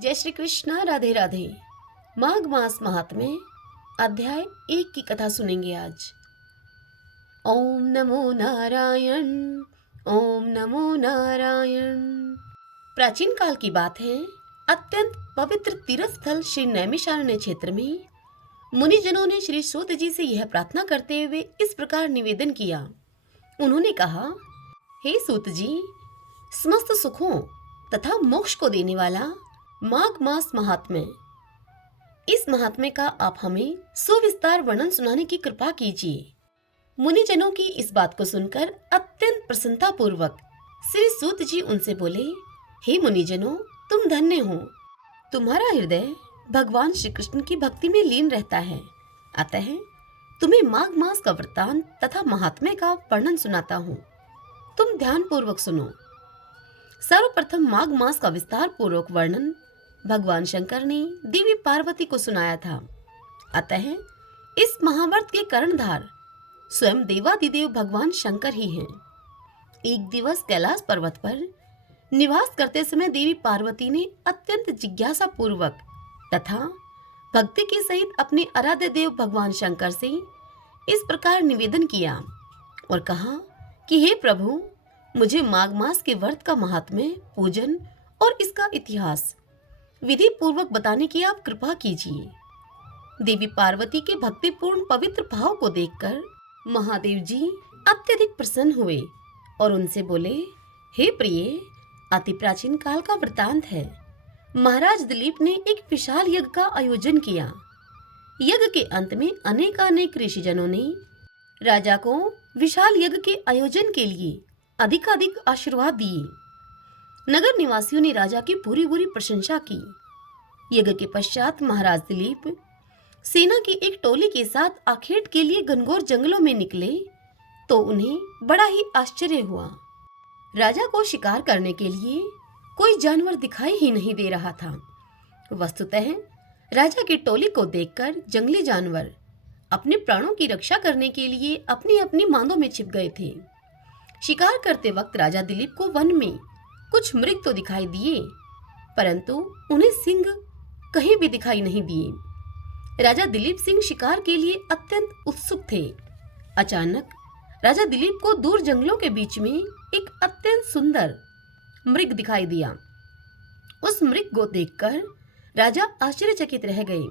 जय श्री कृष्णा। राधे राधे। माघ मास महात्म्य अध्याय 1 की कथा सुनेंगे आज। ओम नमो नारायण, ओम नमो नारायण। प्राचीन काल की बात है। अत्यंत पवित्र तीर्थ स्थल श्री नैमिषारण्य क्षेत्र में मुनिजनों ने श्री सूत जी से यह प्रार्थना करते हुए इस प्रकार निवेदन किया। उन्होंने कहा, हे सूत जी, समस्त सुखों तथा मोक्ष को देने वाला माघ मास महात्म्य, इस महात्म्य का आप हमें सुविस्तार वर्णन सुनाने की कृपा कीजिए। मुनिजनों की इस बात को सुनकर अत्यंत प्रसन्नता पूर्वक श्री सूत जी उनसे बोले, हे मुनिजनों, तुम धन्य हो। तुम्हारा हृदय भगवान श्री कृष्ण की भक्ति में लीन रहता है। अतः तुम्हें माघ मास का वृत्तांत तथा महात्म्य का वर्णन सुनाता हूँ। तुम ध्यान पूर्वक सुनो। सर्वप्रथम माघ मास का विस्तार पूर्वक वर्णन भगवान शंकर ने देवी पार्वती को सुनाया था। अतः इस महाव्रत के कर्णधार स्वयं देवादिदेव भगवान शंकर ही हैं। एक दिवस कैलाश पर्वत पर निवास करते समय देवी पार्वती ने अत्यंत जिज्ञासा पूर्वक तथा भक्ति के सहित अपने आराध्य देव भगवान शंकर से इस प्रकार निवेदन किया और कहा कि हे प्रभु, मुझे माघ मास के व्रत का महात्म्य, पूजन और इसका इतिहास विधि पूर्वक बताने की आप कृपा कीजिए। देवी पार्वती के भक्तिपूर्ण पवित्र भाव को देखकर महादेव जी अत्यधिक प्रसन्न हुए और उनसे बोले, हे प्रिय, अति प्राचीन काल का वृतांत है। महाराज दिलीप ने एक विशाल यज्ञ का आयोजन किया। यज्ञ के अंत में अनेकानेक ऋषिजनों ने राजा को विशाल यज्ञ के आयोजन के लिए अधिकाधिक आशीर्वाद दिए। नगर निवासियों ने राजा की पूरी प्रशंसा की। यज्ञ के पश्चात महाराज दिलीप सेना की एक टोली के साथ आखेट के लिए घनघोर जंगलों में निकले तो उन्हें बड़ा ही आश्चर्य हुआ। राजा को शिकार करने के लिए कोई जानवर दिखाई ही नहीं दे रहा था। वस्तुतः राजा की टोली को देखकर जंगली जानवर अपने प्राणों की रक्षा करने के लिए अपनी अपनी मांदों में छिप गए थे। शिकार करते वक्त राजा दिलीप को वन में कुछ मृग तो दिखाई दिए, परंतु उन्हें सिंह कहीं भी दिखाई नहीं दिए। राजा दिलीप सिंह शिकार के लिए अत्यंत उत्सुक थे। अचानक राजा दिलीप को दूर जंगलों के बीच में एक अत्यंत सुंदर मृग दिखाई दिया। उस मृग को देखकर राजा आश्चर्यचकित रह गए।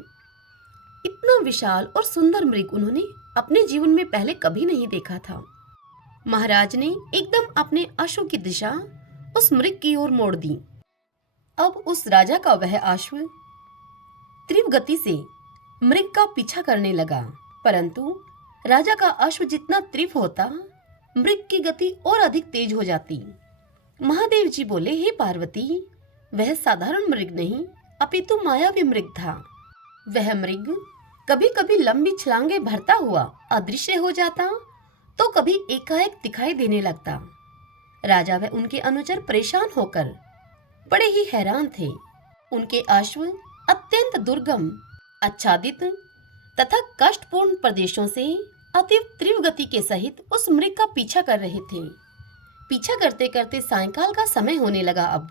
इतना विशाल और सुंदर मृग उन्होंने अपने जीवन में पहले कभी नहीं देखा था। महाराज ने एकदम अपने अश्व की दिशा उस मृग की ओर मोड़ दी। अब उस राजा का वह अश्व तीव्र गति से मृग का पीछा करने लगा, परंतु राजा का अश्व जितना तीव्र होता, मृग की गति और अधिक तेज हो जाती। महादेव जी बोले, हे पार्वती, वह साधारण मृग नहीं अपितु मायावी मृग था। वह मृग कभी कभी लंबी छलांगे भरता हुआ अदृश्य हो जाता तो कभी एकाएक दिखाई देने लगता। राजा व उनके अनुचर परेशान होकर बड़े ही हैरान थे। उनके अश्व अत्यंत दुर्गम, आच्छादित तथा कष्टपूर्ण प्रदेशों से अति तीव्र गति के सहित उस मृग का पीछा कर रहे थे। पीछा करते करते सायंकाल का समय होने लगा। अब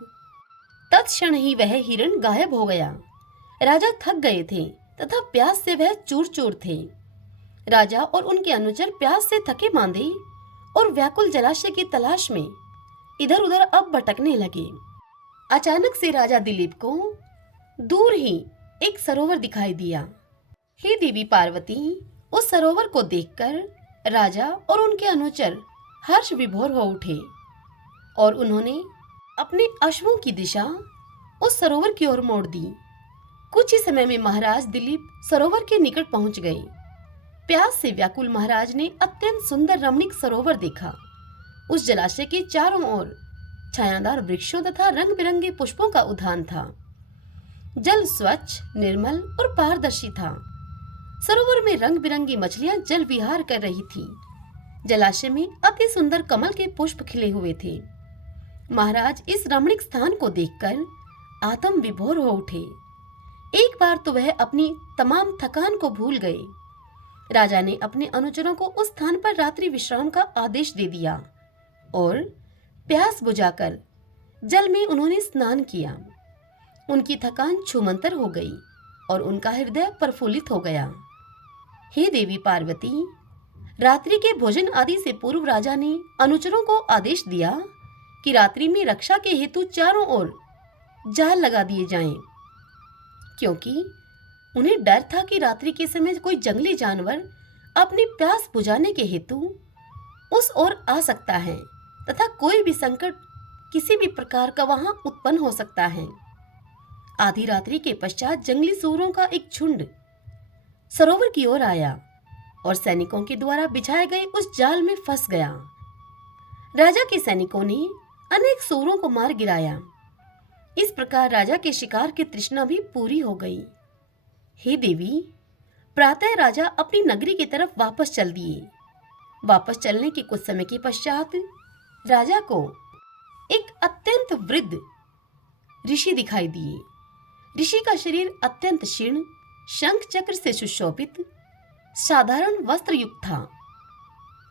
तत्क्षण ही वह हिरण गायब हो गया। राजा थक गए थे तथा प्यास से वह चूर चूर थे। राजा और उनके अनुचर प्यास से थके मांदे और व्याकुल जलाशय की तलाश में इधर उधर अब भटकने लगे। अचानक से राजा दिलीप को दूर ही एक सरोवर दिखाई दिया। हे देवी पार्वती, उस सरोवर को देखकर राजा और उनके अनुचर हर्ष विभोर हो उठे और उन्होंने अपने अश्वों की दिशा उस सरोवर की ओर मोड़ दी। कुछ ही समय में महाराज दिलीप सरोवर के निकट पहुंच गए। प्यास से व्याकुल महाराज ने अत्यंत सुंदर रमणीक सरोवर देखा। उस जलाशय के चारों ओर छायादार वृक्षों तथा रंग बिरंगे पुष्पों का उद्यान था। जल स्वच्छ, निर्मल और पारदर्शी था। सरोवर में रंग बिरंगी मछलियां जल विहार कर रही थी। जलाशय में अति सुंदर कमल के पुष्प खिले हुए थे। महाराज इस रमणीक स्थान को देखकर आत्म विभोर हो उठे। एक बार तो वह अपनी तमाम थकान को भूल गए। राजा ने अपने अनुचरों को उस स्थान पर रात्रि विश्राम का आदेश दे दिया और प्यास बुझाकर जल में उन्होंने स्नान किया। उनकी थकान छूमंतर हो गई और उनका हृदय प्रफुल्लित हो गया। हे देवी पार्वती, रात्रि के भोजन आदि से पूर्व राजा ने अनुचरों को आदेश दिया कि रात्रि में रक्षा के हेतु चारों ओर जाल लगा दिए जाएं, क्योंकि उन्हें डर था कि रात्रि के समय कोई जंगली जानवर अपनी प्यास बुझाने के हेतु उस ओर आ सकता है तथा कोई भी संकट किसी भी प्रकार का वहां उत्पन्न हो सकता है। आधी रात्रि के पश्चात जंगली सूरों का एक झुंड सरोवर की ओर आया और सैनिकों के द्वारा बिछाए गए उस जाल में फंस गया। राजा के सैनिकों ने अनेक सूरों को मार गिराया। इस प्रकार राजा के शिकार की तृष्णा भी पूरी हो गई। हे देवी, प्रातः राजा अपनी नगरी की तरफ वापस चल दिए। वापस चलने के कुछ समय के पश्चात राजा को एक अत्यंत वृद्ध ऋषि दिखाई दिए। ऋषि का शरीर अत्यंत क्षीण, शंख चक्र से सुशोभित, साधारण वस्त्र युक्त था।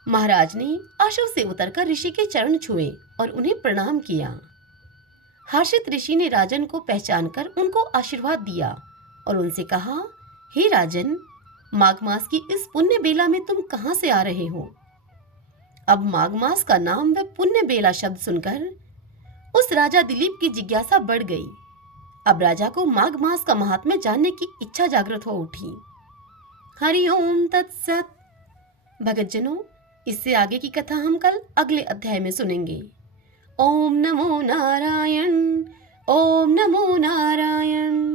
महाराज ने अश्व से उतरकर ऋषि के चरण छुए और उन्हें प्रणाम किया। हर्षित ऋषि ने राजन को पहचानकर उनको आशीर्वाद दिया और उनसे कहा, हे राजन, माघ मास की इस पुण्य बेला में तुम कहां से आ रहे हो? अब माघ मास का नाम व पुण्य बेला शब्द सुनकर उस राजा दिलीप की जिज्ञासा बढ़ गई। अब राजा को माघ मास का महात्म्य जानने की इच्छा जागृत हो उठी। हरि ओम तत्सत। भगतजनों, इससे आगे की कथा हम कल अगले अध्याय में सुनेंगे। ओम नमो नारायण। ओम नमो नारायण।